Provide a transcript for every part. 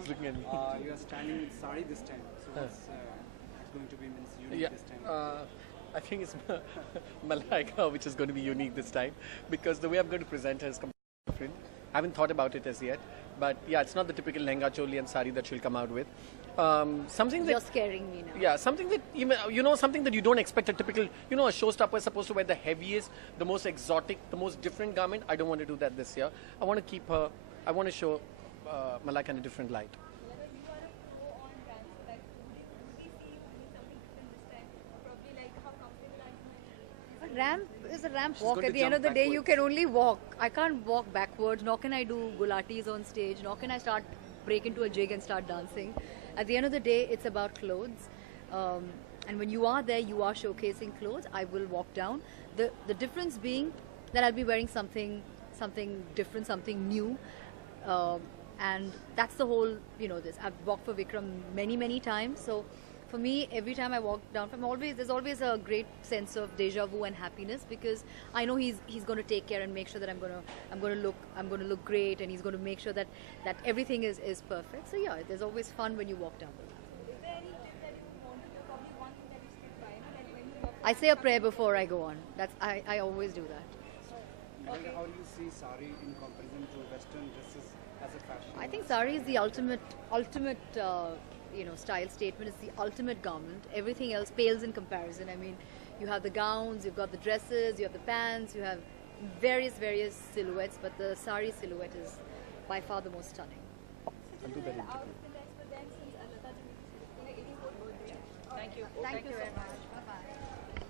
Vikram, you are standing with sari this time. So what's going to be unique this time? I think it's Malaika which is going to be unique this time because the way I'm going to present her is completely different. I haven't thought about it as yet, but yeah, it's not the typical lehenga, choli and sari that she'll come out with. Something that You're scaring me now. yeah, something that something that you don't expect a typical, a showstopper is supposed to wear the heaviest, the most exotic, the most different garment. I don't want to do that this year. I want to keep her. I want to show Malaika in a different light. A ramp is a ramp She's walk. going At to the end of jump the day, you backwards. can only walk. I can't walk backwards. Nor can I do gulatis on stage. Nor can I break into a jig and start dancing. At the end of the day, it's about clothes. And when you are there, you are showcasing clothes. I will walk down. The difference being that I'll be wearing something different, something new. And that's the whole, this. I've walked for Vikram many times. So for me, every time I walk down there's always a great sense of deja vu and happiness because I know he's going to take care and make sure that I'm going to look great, and he's going to make sure that everything is perfect. So yeah, there's always fun when you walk down the line. Is there any tip that you want to do? Probably one thing that you stick by, like when you walk. I say a prayer before I go on. I always do that. And how do you see sari in comparison to Western dresses as a fashion? I think sari is the ultimate style statement. It's the ultimate garment. Everything else pales in comparison. I mean, you have the gowns, you've got the dresses, you have the pants, you have various silhouettes, but the sari silhouette is by far the most stunning. I'll do that interview. Thank you. Thank you very much. Bye-bye.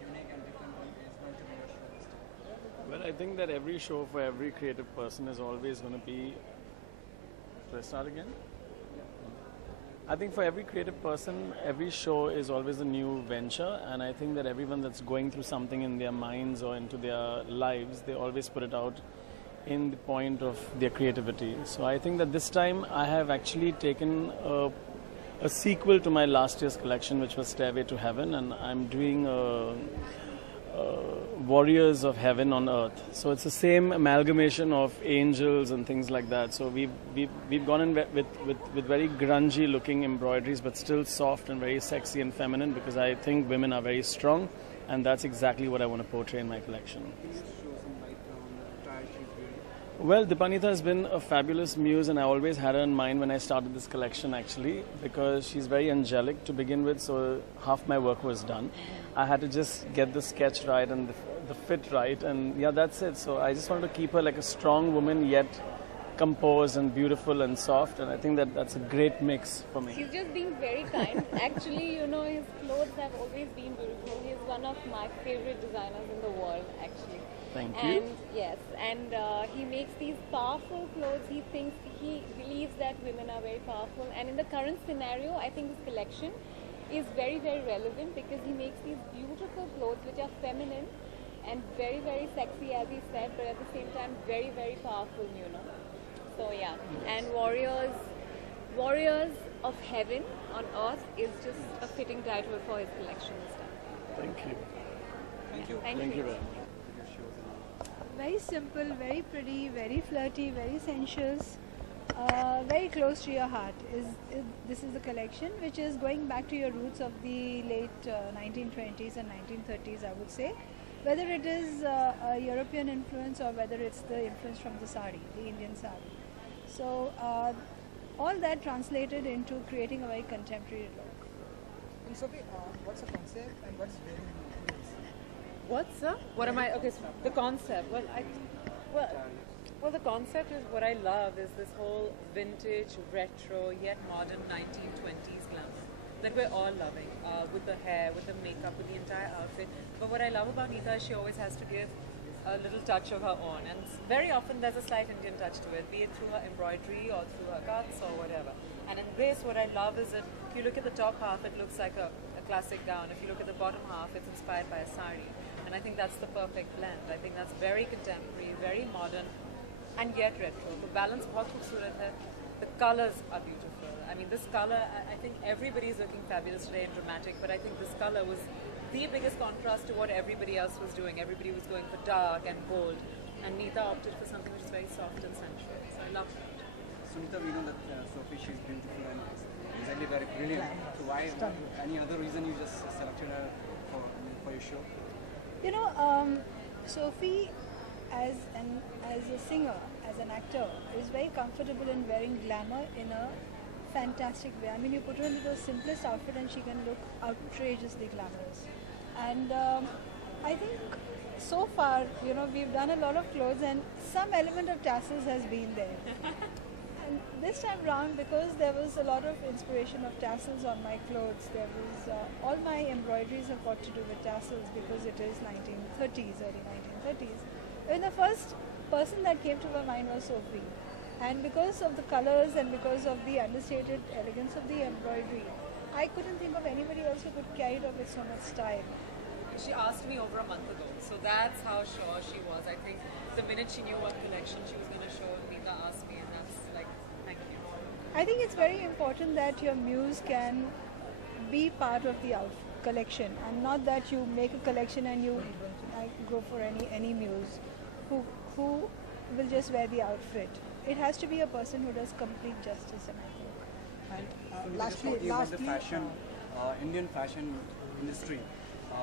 Unique and different one is going to be your show this time. Well, I think that every show for every creative person is always going to be. Should I start again? I think for every creative person, every show is always a new venture, and I think that everyone that's going through something in their minds or into their lives, they always put it out in the point of their creativity. So I think that this time I have actually taken a sequel to my last year's collection, which was Stairway to Heaven, and I'm doing Warriors of Heaven on Earth. So it's the same amalgamation of angels and things like that. So we've gone in with very grungy looking embroideries, but still soft and very sexy and feminine, because I think women are very strong, and that's exactly what I want to portray in my collection. Can you show some light on the attire she's wearing? Well, Dipanita has been a fabulous muse, and I always had her in mind when I started this collection actually, because she's very angelic to begin with, so half my work was done. I had to just get the sketch right and the fit right, and yeah, that's it. So I just wanted to keep her like a strong woman, yet composed and beautiful and soft, and I think that's a great mix for me. He's just being very kind. Actually, his clothes have always been beautiful. He's one of my favorite designers in the world, actually. Thank you. And yes, and he makes these powerful clothes. He believes that women are very powerful, and in the current scenario, I think this collection is very relevant because he makes these beautiful clothes which are feminine and very sexy, as he said, but at the same time very powerful. So yeah, and Warriors of Heaven on Earth is just a fitting title for his collection this time. Thank you. Thank you. Thank you very much. Your shows and Very simple, very pretty, very flirty, very sensuous, very close to your heart. This is the collection which is going back to your roots of the late 1920s and 1930s, I would say. Whether it is a European influence or whether it's the influence from the sari, the Indian sari. So all that translated into creating a very contemporary look. And Sophie, what's the concept and what's very new? What's up? What am I? Okay, so the concept. Well, the concept is what I love is this whole vintage, retro, yet modern 1920s glamour that we're all loving, with the hair, with the makeup, with the entire outfit. But what I love about Neeta is she always has to give a little touch of her own, and very often there's a slight Indian touch to it, be it through her embroidery or through her cuts or whatever. And in this, what I love is that if you look at the top half, it looks like a classic gown. If you look at the bottom half, it's inspired by a sari. And I think that's the perfect blend. I think that's very contemporary, very modern, and yet retro. The balance बहुत खूबसूरत है. The colors are beautiful. I mean, this color, I think everybody is looking fabulous today and dramatic, but I think this color was the biggest contrast to what everybody else was doing. Everybody was going for dark and bold, and Neeta opted for something which is very soft and sensual. So I love that. Sunita, we know that Sophie, she's beautiful and exactly very brilliant. So why, any other reason you just selected her for your show? You know, Sophie, as a singer, as an actor, is very comfortable in wearing glamour in a fantastic way. I mean, you put her into the simplest outfit and she can look outrageously glamorous. And I think so far, you know, we've done a lot of clothes and some element of tassels has been there. And this time round, because there was a lot of inspiration of tassels on my clothes, there was all my embroideries have got to do with tassels because it is 1930s, early 1930s. And the first person that came to my mind was Sophie. And because of the colors and because of the understated elegance of the embroidery, I couldn't think of anybody else who could carry it off with so much style. She asked me over a month ago, so that's how sure she was. I think the minute she knew what collection she was going to show, Meeta asked me, and that's like, thank you. I think it's very important that your muse can be part of the collection, and not that you make a collection and you go for any muse who will just wear the outfit. It has to be a person who does complete justice, and I think. And Lastly, the fashion, Indian fashion industry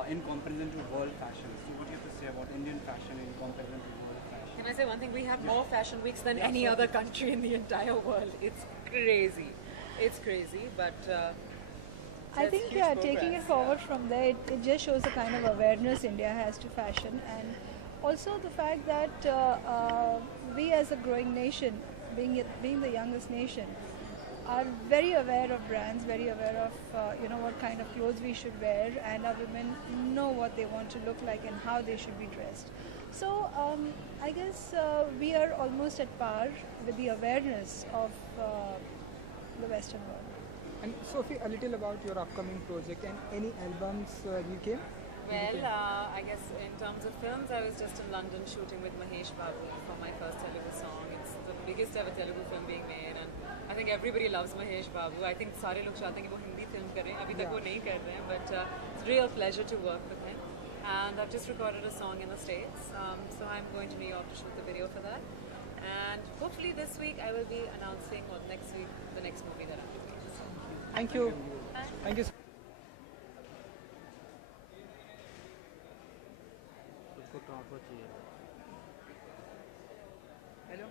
in comparison to world fashion. So what do you have to say about Indian fashion in comparison to world fashion? Can I say one thing? We have more fashion weeks than any other country in the entire world. It's crazy. It's crazy, but I think taking it forward from there, it just shows the kind of awareness India has to fashion, and also the fact that we as a growing nation, being the youngest nation, are very aware of brands, very aware of what kind of clothes we should wear, and our women know what they want to look like and how they should be dressed. So I guess we are almost at par with the awareness of the Western world. And Sophie, a little about your upcoming project and any albums you came? well, I guess in terms of films, I was just in London shooting with Mahesh Babu for my first Telugu song. It's the biggest ever Telugu film being made, and I think everybody loves Mahesh Babu. I think सारे लोग चाहते हैं कि वो Hindi film करें, अभी तक वो नहीं कर रहे हैं, but it's a real pleasure to work with him. And I've just recorded a song in the States, so I'm going to New York to shoot the video for that. And hopefully this week I will be announcing, or next week, the next movie that I'm doing. So. Thank you. Thank you. Hello.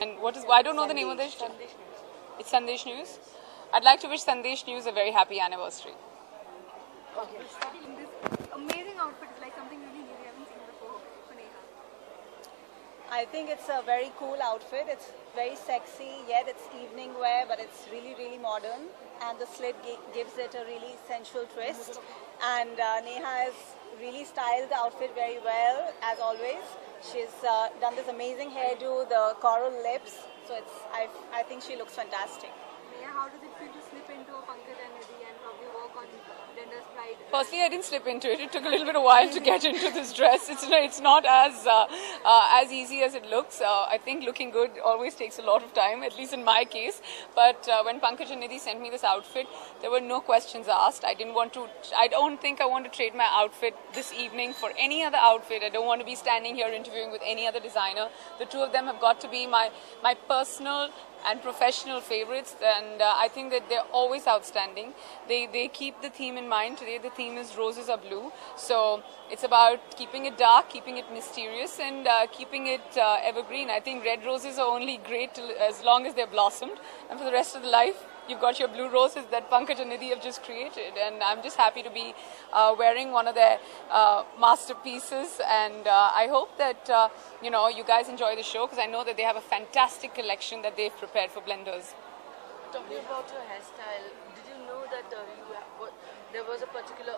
And I don't know the name of this. It's Sandesh News. I'd like to wish Sandesh News a very happy anniversary. Amazing outfit, like something really new we haven't seen before for Neha. I think it's a very cool outfit. It's very sexy, yet it's evening wear, but it's really, really modern. And the slit gives it a really sensual twist. And Neha has really styled the outfit very well, as always. She's done this amazing hairdo, the coral lips. So I think she looks fantastic. Neha, how does it feel to slip into a Pankaj and Nidhi and probably work on Gender's Pride? Firstly, I didn't slip into it. It took a little bit of a while to get into this dress. It's not as easy as it looks. I think looking good always takes a lot of time, at least in my case. But when Pankaj and Nidhi sent me this outfit, there were no questions asked. I don't think I want to trade my outfit this evening for any other outfit. I don't want to be standing here interviewing with any other designer. The two of them have got to be my personal and professional favorites, and I think that they're always outstanding. They keep the theme in mind. Today the theme is Roses Are Blue, so it's about keeping it dark, keeping it mysterious, and keeping it evergreen. I think red roses are only great as long as they're blossomed, and for the rest of the life, you've got your blue roses that Pankaj and Nidhi have just created, and I'm just happy to be wearing one of their masterpieces, and I hope that you know, you guys enjoy the show, because I know that they have a fantastic collection that they've prepared for blenders. Talking about your hairstyle, did you know that there was a particular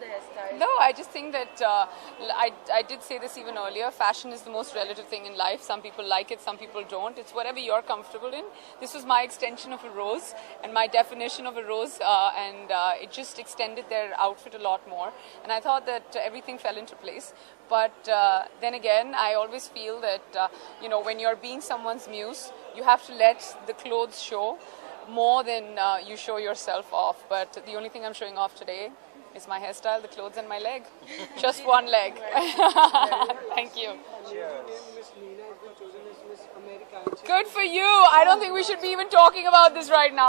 the hairstyle? No, I just think that I did say this even earlier. Fashion is the most relative thing in life. Some people like it, some people don't. It's whatever you're comfortable in. This was my extension of a rose and my definition of a rose, and it just extended their outfit a lot more. And I thought that everything fell into place. But then again, I always feel that you know, when you're being someone's muse, you have to let the clothes show more than you show yourself off. But the only thing I'm showing off today is my hairstyle, the clothes, and my leg. Just one leg. Thank you. Good for you. I don't think we should be even talking about this right now.